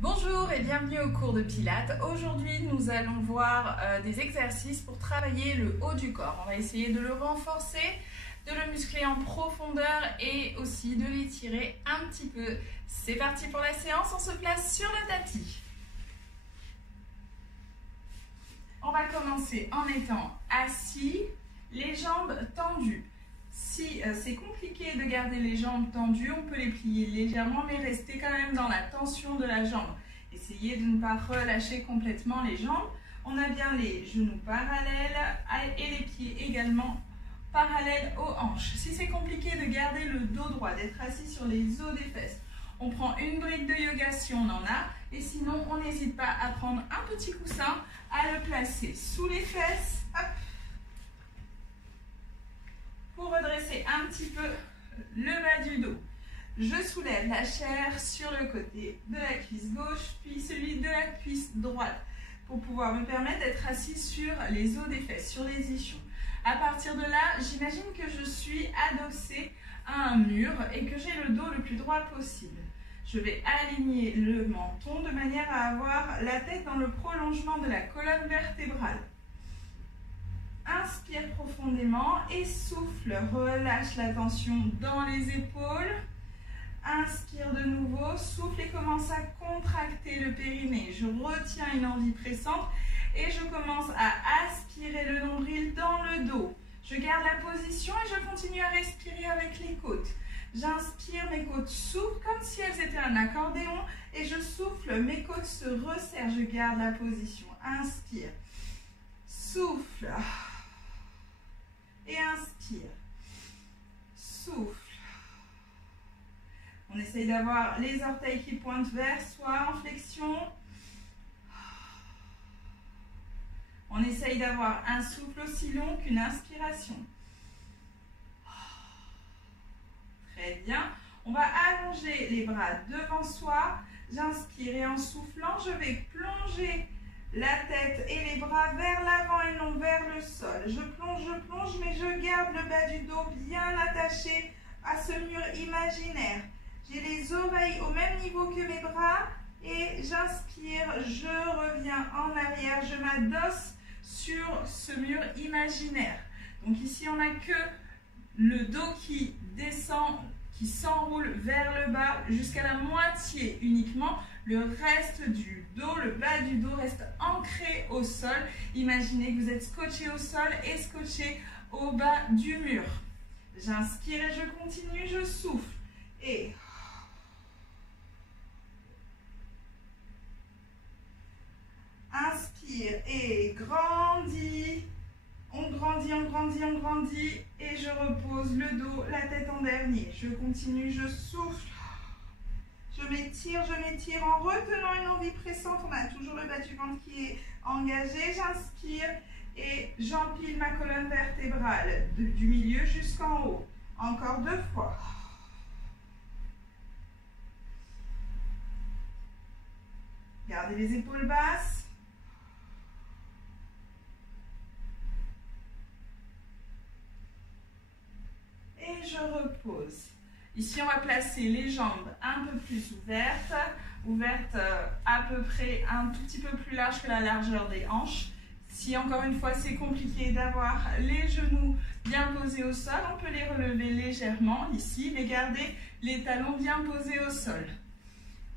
Bonjour et bienvenue au cours de Pilates. Aujourd'hui, nous allons voir des exercices pour travailler le haut du corps. On va essayer de le renforcer, de le muscler en profondeur et aussi de l'étirer un petit peu. C'est parti pour la séance, on se place sur le tapis. On va commencer en étant assis, les jambes tendues. Si c'est compliqué de garder les jambes tendues, on peut les plier légèrement, mais rester quand même dans la tension de la jambe. Essayez de ne pas relâcher complètement les jambes. On a bien les genoux parallèles et les pieds également parallèles aux hanches. Si c'est compliqué de garder le dos droit, d'être assis sur les os des fesses, on prend une brique de yoga si on en a. Et sinon, on n'hésite pas à prendre un petit coussin, à le placer sous les fesses. Hop. Pour redresser un petit peu le bas du dos, je soulève la chair sur le côté de la cuisse gauche, puis celui de la cuisse droite, pour pouvoir me permettre d'être assis sur les os des fesses, sur les ischions. À partir de là, j'imagine que je suis adossée à un mur et que j'ai le dos le plus droit possible. Je vais aligner le menton de manière à avoir la tête dans le prolongement de la colonne vertébrale. Inspire profondément et souffle, relâche la tension dans les épaules. Inspire de nouveau, souffle et commence à contracter le périnée. Je retiens une envie pressante et je commence à aspirer le nombril dans le dos. Je garde la position et je continue à respirer avec les côtes. J'inspire, mes côtes s'ouvrent comme si elles étaient un accordéon et je souffle, mes côtes se resserrent. Je garde la position. Inspire, souffle. Et inspire, souffle. On essaye d'avoir les orteils qui pointent vers soi en flexion. On essaye d'avoir un souffle aussi long qu'une inspiration. Très bien. On va allonger les bras devant soi. J'inspire et en soufflant, je vais plonger la tête et les bras vers l'avant et non vers le sol. Je plonge, mais je garde le bas du dos bien attaché à ce mur imaginaire. J'ai les oreilles au même niveau que mes bras et j'inspire, je reviens en arrière, je m'adosse sur ce mur imaginaire. Donc ici, on n'a que le dos qui descend, qui s'enroule vers le bas jusqu'à la moitié uniquement. Le reste du dos, le bas du dos reste ancré au sol. Imaginez que vous êtes scotché au sol et scotché au bas du mur. J'inspire et je continue, je souffle. Et inspire et grandis. On grandit, on grandit, on grandit. Et je repose le dos, la tête en dernier. Je continue, je souffle. Je m'étire en retenant une envie pressante. On a toujours le bas du ventre qui est engagé. J'inspire et j'empile ma colonne vertébrale du milieu jusqu'en haut. Encore 2 fois. Gardez les épaules basses. Et je repose. Ici, on va placer les jambes un peu plus ouvertes à peu près un tout petit peu plus large que la largeur des hanches. Si encore une fois, c'est compliqué d'avoir les genoux bien posés au sol, on peut les relever légèrement ici, mais gardez les talons bien posés au sol.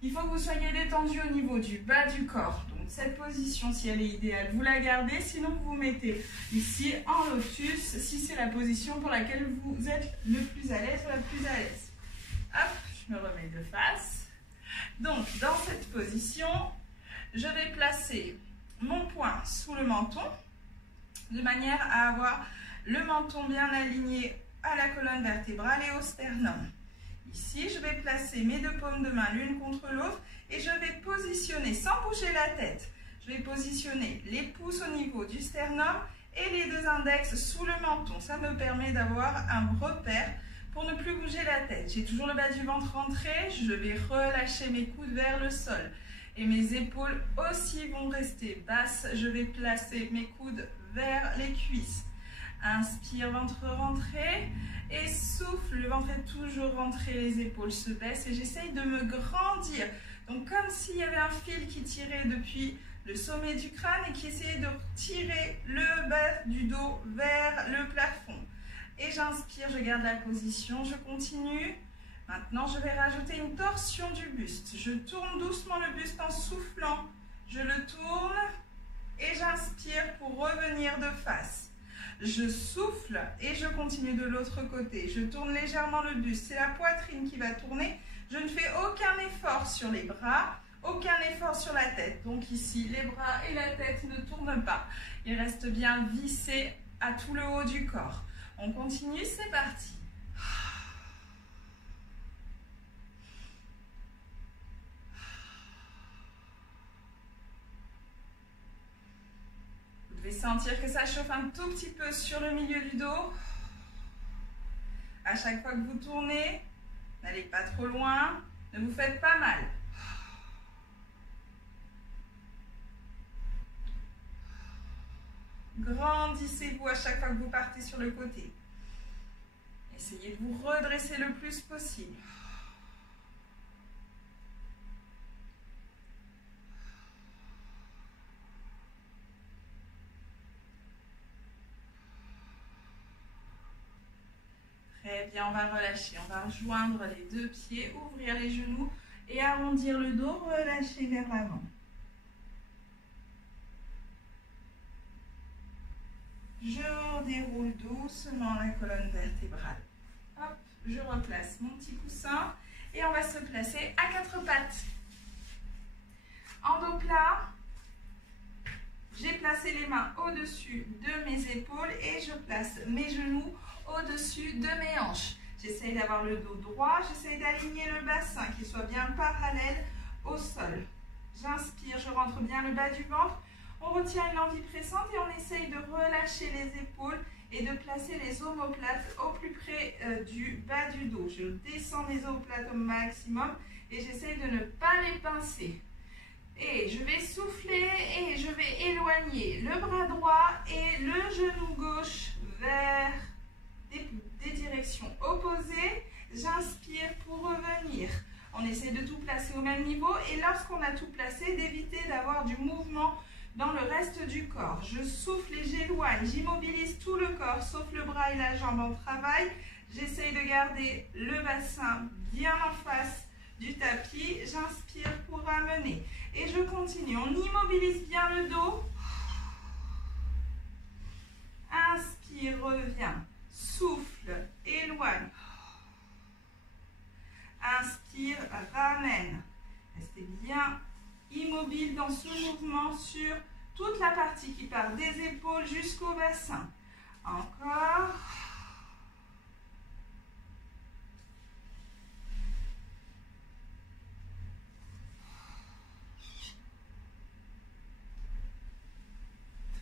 Il faut que vous soyez détendu au niveau du bas du corps. Donc cette position, si elle est idéale, vous la gardez. Sinon, vous vous mettez ici en lotus, si c'est la position pour laquelle vous êtes le plus à l'aise ou la plus à l'aise. Hop, je me remets de face. Donc, dans cette position, je vais placer mon poing sous le menton, de manière à avoir le menton bien aligné à la colonne vertébrale et au sternum. Ici, je vais placer mes 2 paumes de main l'une contre l'autre et je vais positionner, sans bouger la tête, je vais positionner les pouces au niveau du sternum et les 2 index sous le menton. Ça me permet d'avoir un repère pour ne plus bouger la tête. J'ai toujours le bas du ventre rentré, je vais relâcher mes coudes vers le sol. Et mes épaules aussi vont rester basses. Je vais placer mes coudes vers les cuisses. Inspire, ventre rentré. Et souffle, le ventre est toujours rentré, les épaules se baissent. Et j'essaye de me grandir Donc comme s'il y avait un fil qui tirait depuis le sommet du crâne et qui essayait de tirer le bas du dos vers le plafond. Et j'inspire, je garde la position, je continue. Maintenant, je vais rajouter une torsion du buste. Je tourne doucement le buste en soufflant. Je le tourne et j'inspire pour revenir de face. Je souffle et je continue de l'autre côté. Je tourne légèrement le buste. C'est la poitrine qui va tourner. Je ne fais aucun effort sur les bras, aucun effort sur la tête. Donc ici, les bras et la tête ne tournent pas. Ils restent bien vissés à tout le haut du corps. On continue, c'est parti. Vous devez sentir que ça chauffe un tout petit peu sur le milieu du dos. À chaque fois que vous tournez, n'allez pas trop loin, ne vous faites pas mal. Grandissez-vous à chaque fois que vous partez sur le côté. Essayez de vous redresser le plus possible. Très bien, on va relâcher. On va rejoindre les deux pieds, ouvrir les genoux et arrondir le dos, relâcher vers l'avant. Je déroule doucement la colonne vertébrale. Hop, je replace mon petit coussin et on va se placer à quatre pattes. En dos plat, j'ai placé les mains au-dessus de mes épaules et je place mes genoux au-dessus de mes hanches. J'essaye d'avoir le dos droit, j'essaye d'aligner le bassin, qu'il soit bien parallèle au sol. J'inspire, je rentre bien le bas du ventre. On retient une envie pressante et on essaye de relâcher les épaules et de placer les omoplates au plus près du bas du dos. Je descends mes omoplates au maximum et j'essaye de ne pas les pincer. Et je vais souffler et je vais éloigner le bras droit et le genou gauche vers des directions opposées. J'inspire pour revenir. On essaie de tout placer au même niveau et lorsqu'on a tout placé, d'éviter d'avoir du mouvement dans le reste du corps. Je souffle et j'éloigne, j'immobilise tout le corps, sauf le bras et la jambe en travail. J'essaye de garder le bassin bien en face du tapis. J'inspire pour ramener. Et je continue. On immobilise bien le dos. Inspire, reviens. Souffle, éloigne. Inspire, ramène. Restez bien immobile dans ce mouvement sur toute la partie qui part des épaules jusqu'au bassin. Encore.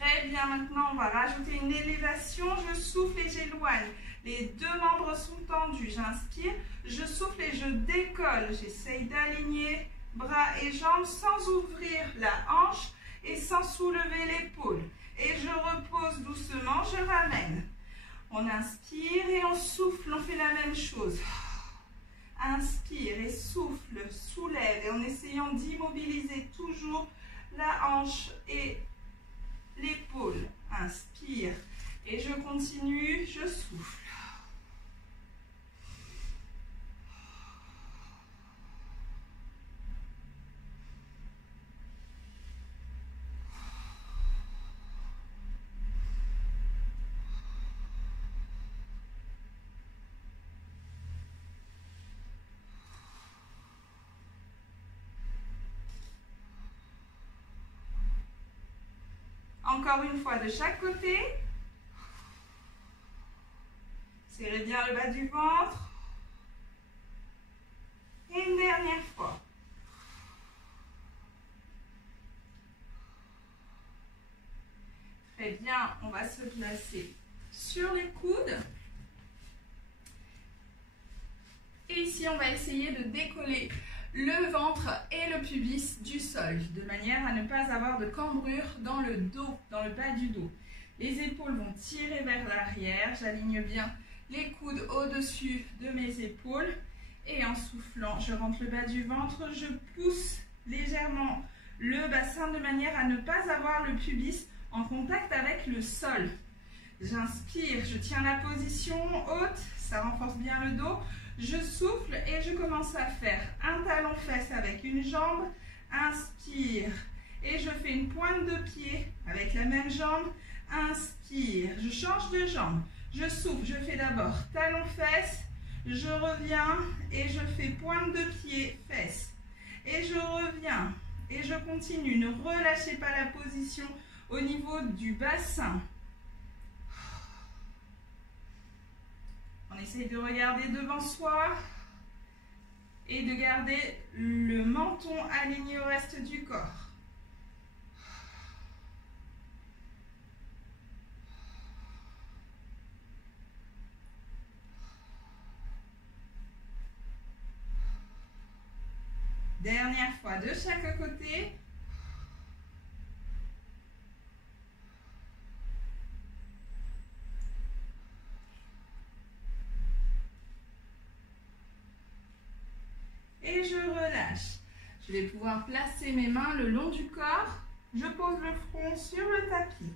Très bien, maintenant on va rajouter une élévation. Je souffle et j'éloigne. Les deux membres sont tendus. J'inspire, je souffle et je décolle. J'essaye d'aligner bras et jambes sans ouvrir la hanche et sans soulever l'épaule. Et je repose doucement, je ramène. On inspire et on souffle, on fait la même chose. Inspire et souffle, soulève et en essayant d'immobiliser toujours la hanche et l'épaule. Inspire et je continue, je souffle. Encore une fois de chaque côté. Serrez bien le bas du ventre. Et une dernière fois. Très bien, on va se placer sur les coudes. Et ici, on va essayer de décoller le ventre et le pubis du sol, de manière à ne pas avoir de cambrure dans le dos, dans le bas du dos. Les épaules vont tirer vers l'arrière, j'aligne bien les coudes au-dessus de mes épaules Et en soufflant, je rentre le bas du ventre, je pousse légèrement le bassin de manière à ne pas avoir le pubis en contact avec le sol. J'inspire, je tiens la position haute, ça renforce bien le dos. Je souffle et je commence à faire un talon-fesse avec une jambe. Inspire et je fais une pointe de pied avec la même jambe. Inspire, je change de jambe. Je souffle, je fais d'abord talon-fesse. Je reviens et je fais pointe de pied, fesse. Et je reviens et je continue. Ne relâchez pas la position au niveau du bassin. On essaye de regarder devant soi et de garder le menton aligné au reste du corps. Dernière fois de chaque côté. Et je relâche. Je vais pouvoir placer mes mains le long du corps. Je pose le front sur le tapis.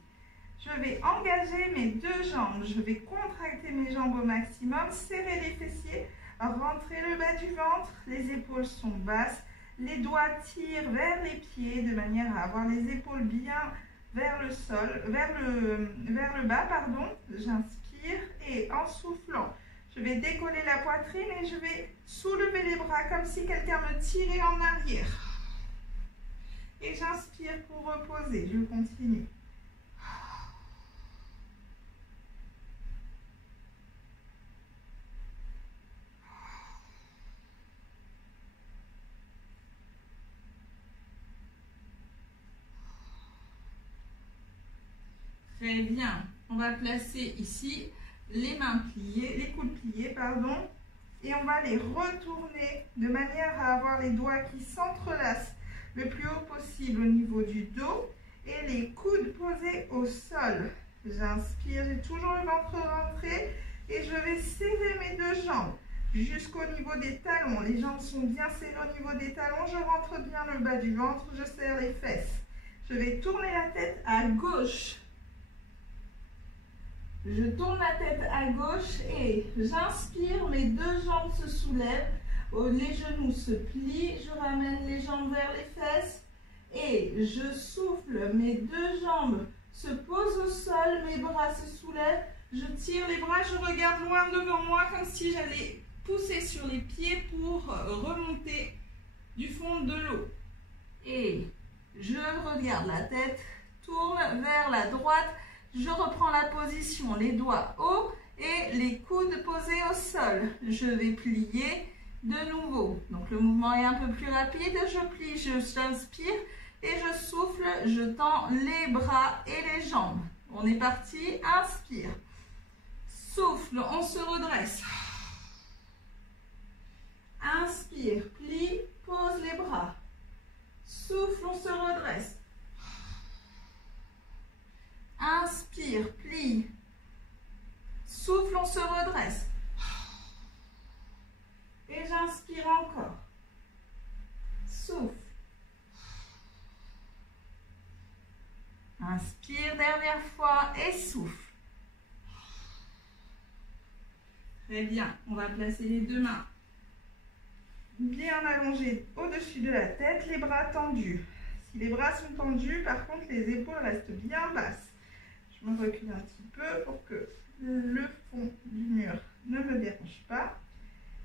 Je vais engager mes deux jambes. Je vais contracter mes jambes au maximum, serrer les fessiers, rentrer le bas du ventre. Les épaules sont basses. Les doigts tirent vers les pieds de manière à avoir les épaules bien vers le sol, vers le bas, pardon. J'inspire et en soufflant, je vais décoller la poitrine et je vais soulever les bras comme si quelqu'un me tirait en arrière. Et j'inspire pour reposer. Je continue. Très bien. On va placer ici les mains pliées, les coudes pliés, pardon. Et on va les retourner de manière à avoir les doigts qui s'entrelacent le plus haut possible au niveau du dos et les coudes posés au sol. J'inspire, j'ai toujours le ventre rentré et je vais serrer mes deux jambes jusqu'au niveau des talons. Les jambes sont bien serrées au niveau des talons. Je rentre bien le bas du ventre, je serre les fesses. Je vais tourner la tête à gauche. Je tourne la tête à gauche et j'inspire, mes deux jambes se soulèvent, les genoux se plient, je ramène les jambes vers les fesses et je souffle, mes deux jambes se posent au sol, mes bras se soulèvent, je tire les bras, je regarde loin devant moi comme si j'allais pousser sur les pieds pour remonter du fond de l'eau. Et je regarde la tête, tourne vers la droite. Je reprends la position, les doigts hauts et les coudes posés au sol. Je vais plier de nouveau. Donc le mouvement est un peu plus rapide. Je plie, j'inspire et je souffle, je tends les bras et les jambes. On est parti, inspire. Souffle, on se redresse. Inspire, plie, pose les bras. Souffle, on se redresse. Inspire, plie. Souffle, on se redresse. Et j'inspire encore. Souffle. Inspire, dernière fois, et souffle. Très bien, on va placer les deux mains bien allongées au-dessus de la tête, les bras tendus. Si les bras sont tendus, par contre, les épaules restent bien basses. Je me recule un petit peu pour que le fond du mur ne me dérange pas.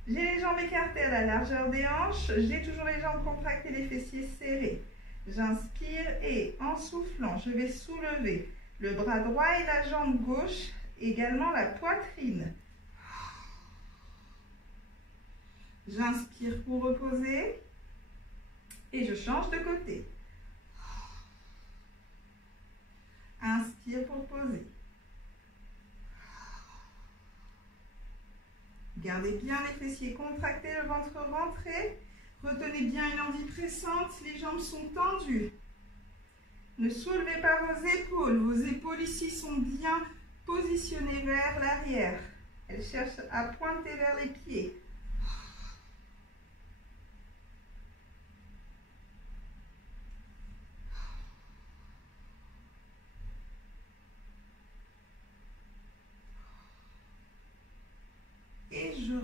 J'ai les jambes écartées à la largeur des hanches. J'ai toujours les jambes contractées, les fessiers serrés. J'inspire et en soufflant, je vais soulever le bras droit et la jambe gauche, également la poitrine. J'inspire pour reposer et je change de côté. Inspire pour poser. Gardez bien les fessiers contractés, le ventre rentré. Retenez bien une envie pressante, les jambes sont tendues. Ne soulevez pas vos épaules ici sont bien positionnées vers l'arrière. Elles cherchent à pointer vers les pieds.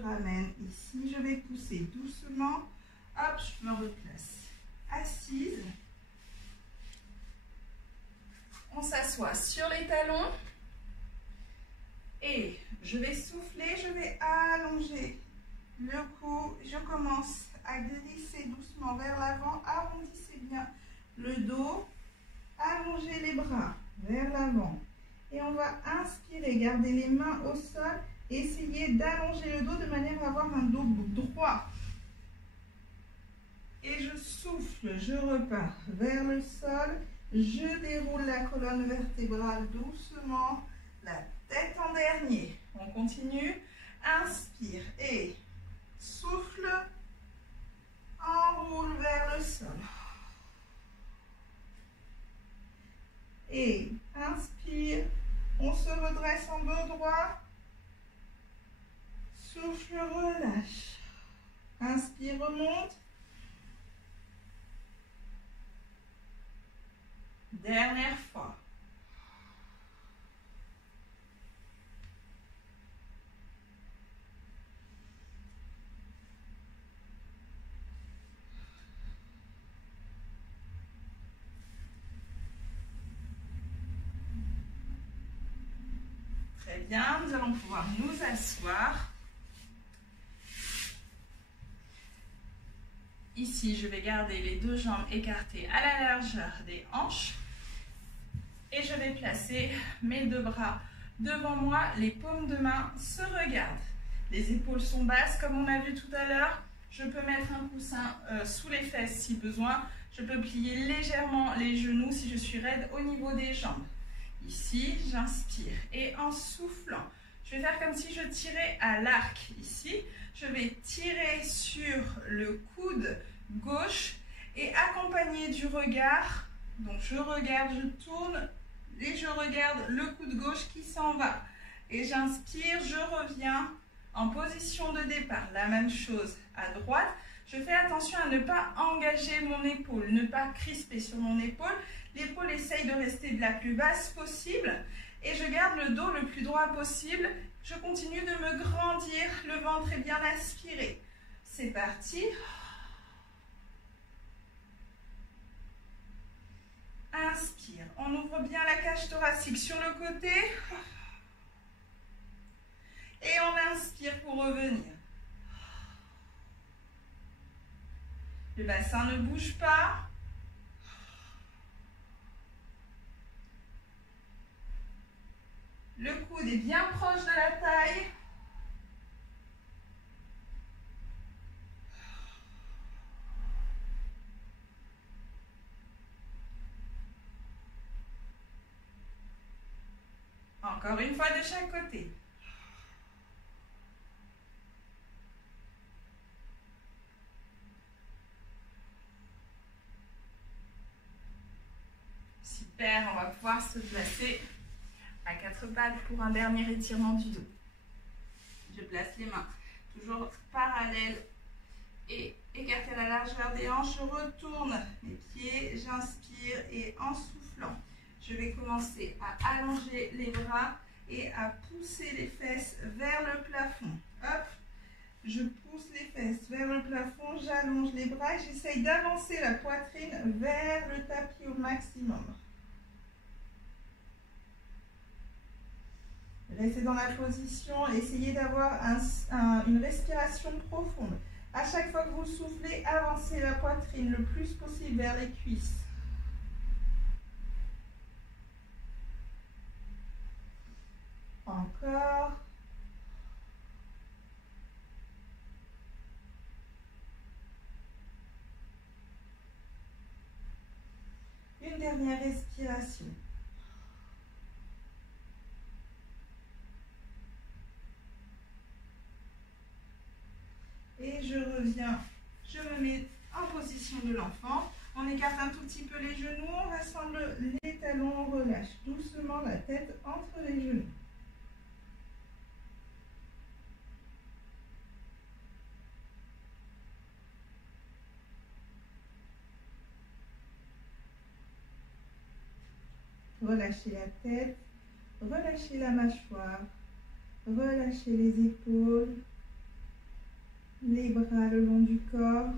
ramène ici. Je vais pousser doucement. Hop, je me replace. Assise. On s'assoit sur les talons. Et je vais souffler, je vais allonger le cou. Je commence à glisser doucement vers l'avant. Arrondissez bien le dos. Allongez les bras vers l'avant. Et on va inspirer, garder les mains au sol. Essayez d'allonger le dos de manière à avoir un dos droit. Et je souffle, je repars vers le sol. Je déroule la colonne vertébrale doucement. La tête en dernier. On continue. Inspire et souffle. Enroule vers le sol. Et inspire. On se redresse en dos droit. Souffle, relâche. Inspire, remonte. Dernière fois. Très bien, nous allons pouvoir nous asseoir. Ici, je vais garder les deux jambes écartées à la largeur des hanches. Et je vais placer mes deux bras devant moi. Les paumes de main se regardent. Les épaules sont basses, comme on a vu tout à l'heure. Je peux mettre un coussin sous les fesses si besoin. Je peux plier légèrement les genoux si je suis raide au niveau des jambes. Ici, j'inspire. Et en soufflant, je vais faire comme si je tirais à l'arc ici. Je vais tirer sur le coude gauche et accompagné du regard. Donc, je regarde, je tourne et je regarde le coude gauche qui s'en va. Et j'inspire, je reviens en position de départ. La même chose à droite. Je fais attention à ne pas engager mon épaule, ne pas crisper sur mon épaule. L'épaule essaye de rester la plus basse possible. Et je garde le dos le plus droit possible. Je continue de me grandir, le ventre est bien aspiré. C'est parti. Inspire. On ouvre bien la cage thoracique sur le côté. Et on inspire pour revenir. Le bassin ne bouge pas. Le coude est bien proche de la taille. Encore une fois de chaque côté. Super, on va pouvoir se placer à quatre pattes pour un dernier étirement du dos. Je place les mains toujours parallèles et écartées à la largeur des hanches. Je retourne mes pieds, j'inspire et en soufflant, je vais commencer à allonger les bras et à pousser les fesses vers le plafond. Hop, je pousse les fesses vers le plafond, j'allonge les bras et j'essaye d'avancer la poitrine vers le tapis au maximum. Restez dans la position, essayez d'avoir une respiration profonde. À chaque fois que vous soufflez, avancez la poitrine le plus possible vers les cuisses. Encore. Une dernière respiration. Et je reviens, je me mets en position de l'enfant. On écarte un tout petit peu les genoux, on rassemble les talons, on relâche doucement la tête entre les genoux. Relâchez la tête, relâchez la mâchoire, relâchez les épaules. les bras le long du corps.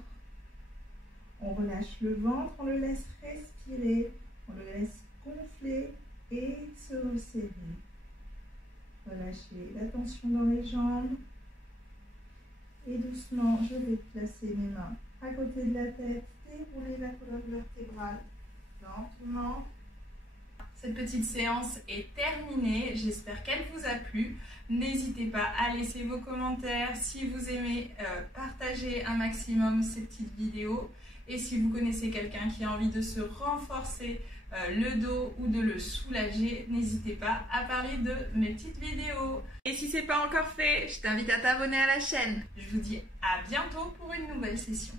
On relâche le ventre, on le laisse respirer, on le laisse gonfler et se resserrer. Relâchez la tension dans les jambes. Et doucement, je vais placer mes mains à côté de la tête, dérouler la colonne vertébrale lentement. Cette petite séance est terminée, j'espère qu'elle vous a plu. N'hésitez pas à laisser vos commentaires si vous aimez partager un maximum ces petites vidéos. Et si vous connaissez quelqu'un qui a envie de se renforcer le dos ou de le soulager, n'hésitez pas à parler de mes petites vidéos. Et si ce n'est pas encore fait, je t'invite à t'abonner à la chaîne. Je vous dis à bientôt pour une nouvelle session.